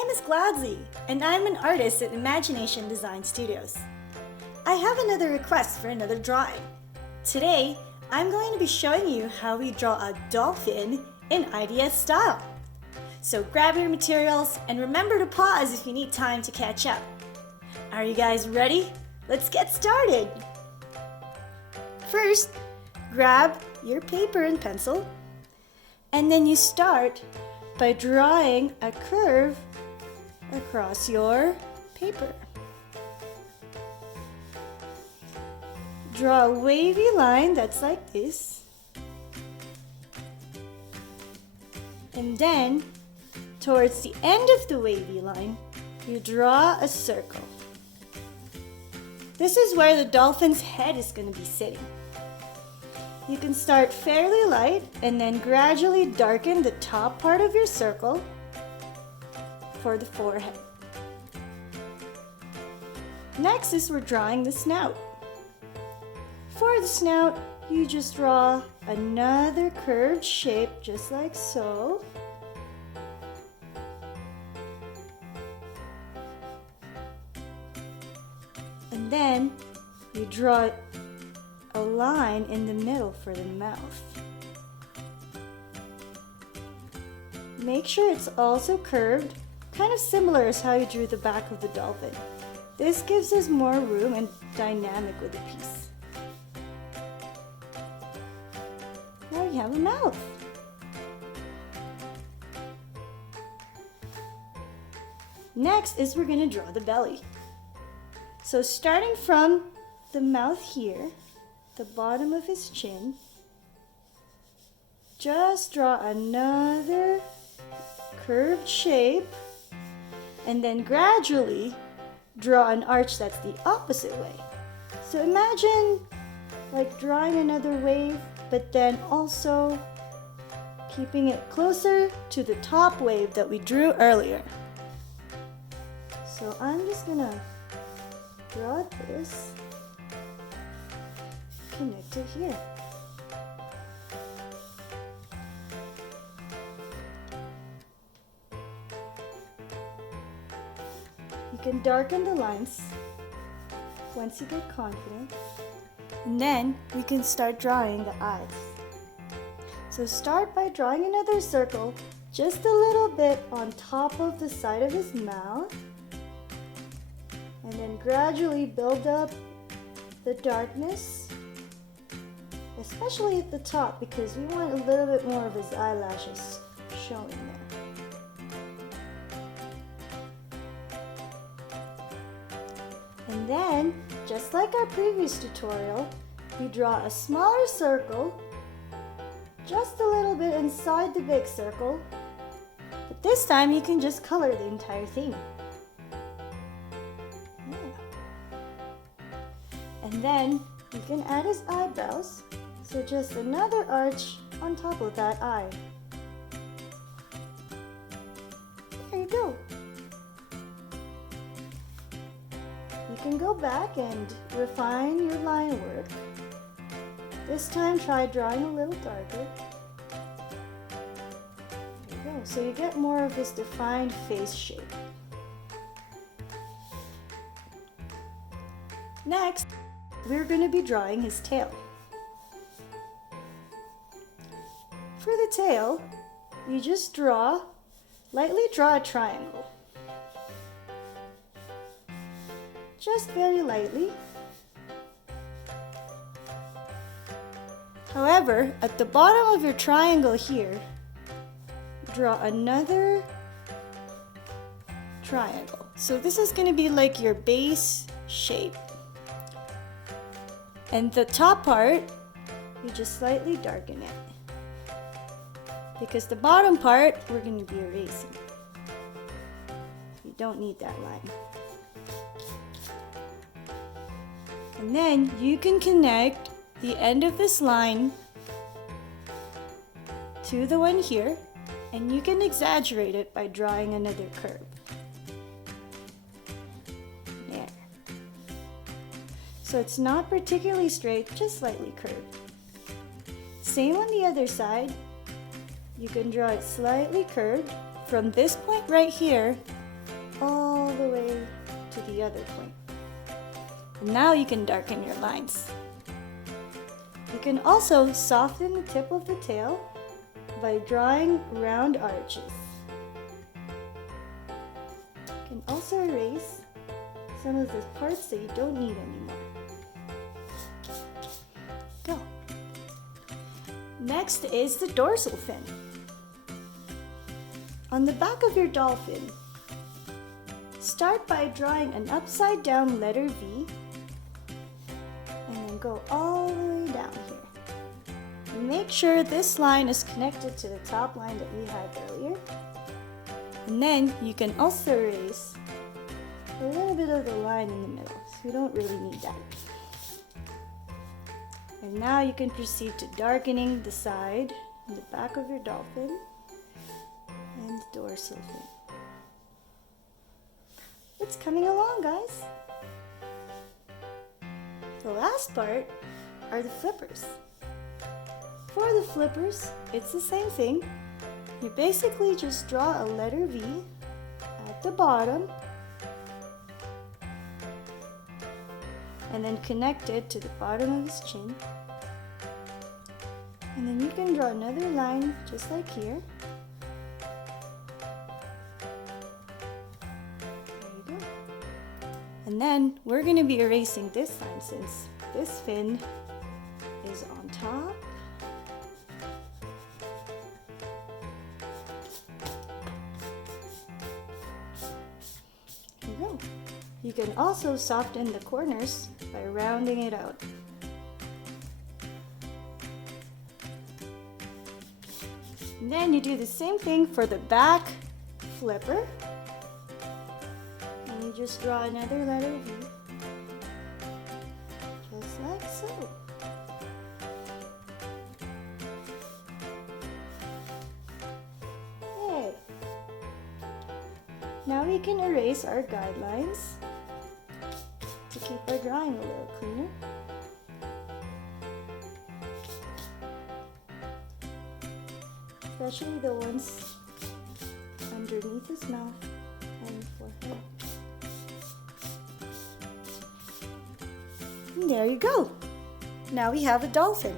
name is Gladly, and I'm an artist at Imagination Design Studios. I have another request for another drawing. Today, I'm going to be showing you how we draw a dolphin in IDS style. So grab your materials and remember to pause if you need time to catch up. Are you guys ready? Let's get started! First, grab your paper and pencil, and then you start by drawing a curve across your paper. Draw a wavy line that's like this, and then towards the end of the wavy line, you draw a circle. This is where the dolphin's head is going to be sitting. You can start fairly light and then gradually darken the top part of your circle for the forehead. Next is we're drawing the snout. For the snout, you just draw another curved shape just like so. And then you draw a line in the middle for the mouth. Make sure it's also curved, kind of similar as how you drew the back of the dolphin. This gives us more room and dynamic with the piece. Now you have a mouth. Next is we're going to draw the belly. So starting from the mouth here, the bottom of his chin, just draw another curved shape and then gradually draw an arch that's the opposite way. So imagine like drawing another wave, but then also keeping it closer to the top wave that we drew earlier. So I'm just gonna draw this, connect it here. You can darken the lines once you get confident, and then we can start drawing the eyes. So start by drawing another circle just a little bit on top of the side of his mouth, and then gradually build up the darkness, especially at the top because we want a little bit more of his eyelashes showing there. And then, just like our previous tutorial, we draw a smaller circle, just a little bit inside the big circle, but this time you can just color the entire thing. And then you can add his eyebrows, so just another arch on top of that eye. There you go. You can go back and refine your line work. This time try drawing a little darker. There you go. So you get more of this defined face shape. Next, we're going to be drawing his tail. For the tail, you just lightly draw a triangle. Just very lightly. However, at the bottom of your triangle here, draw another triangle. So this is going to be like your base shape. And the top part, you just slightly darken it. Because the bottom part, we're going to be erasing. You don't need that line. And then you can connect the end of this line to the one here, and you can exaggerate it by drawing another curve. There. So it's not particularly straight, just slightly curved. Same on the other side. You can draw it slightly curved from this point right here all the way to the other point. And now you can darken your lines. You can also soften the tip of the tail by drawing round arches. You can also erase some of the parts that you don't need anymore. Go. Next is the dorsal fin. On the back of your dolphin, start by drawing an upside down letter V and then go all the way down here. Make sure this line is connected to the top line that we had earlier. And then you can also erase a little bit of the line in the middle, so you don't really need that. And now you can proceed to darkening the side and the back of your dolphin and the dorsal fin. It's coming along, guys. The last part are the flippers. For the flippers, it's the same thing. You basically just draw a letter V at the bottom and then connect it to the bottom of his chin. And then you can draw another line just like here. There you go. And then we're going to be erasing this line since this fin is on top. There you go. You can also soften the corners by rounding it out. And then you do the same thing for the back flipper. And you just draw another letter V. Just like so. Yay! Now we can erase our guidelines to keep our drawing a little cleaner. Especially the ones underneath his mouth and forehead. And there you go. Now we have a dolphin.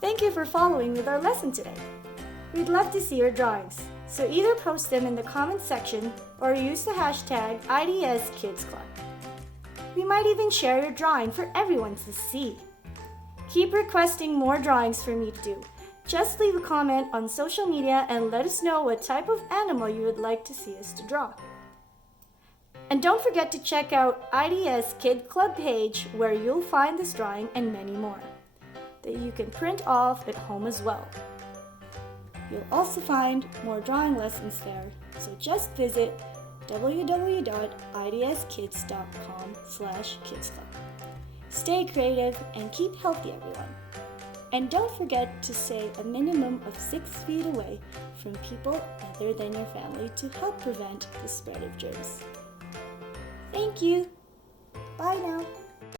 Thank you for following with our lesson today. We'd love to see your drawings, so either post them in the comments section or use the hashtag IDSKidsClub. We might even share your drawing for everyone to see. Keep requesting more drawings for me to do. Just leave a comment on social media and let us know what type of animal you would like to see us to draw. And don't forget to check out IDS Kid Club page where you'll find this drawing and many more that you can print off at home as well. You'll also find more drawing lessons there, so just visit www.idskids.com/kidsclub. Stay creative and keep healthy, everyone. And don't forget to stay a minimum of 6 feet away from people other than your family to help prevent the spread of germs. Thank you. Bye now.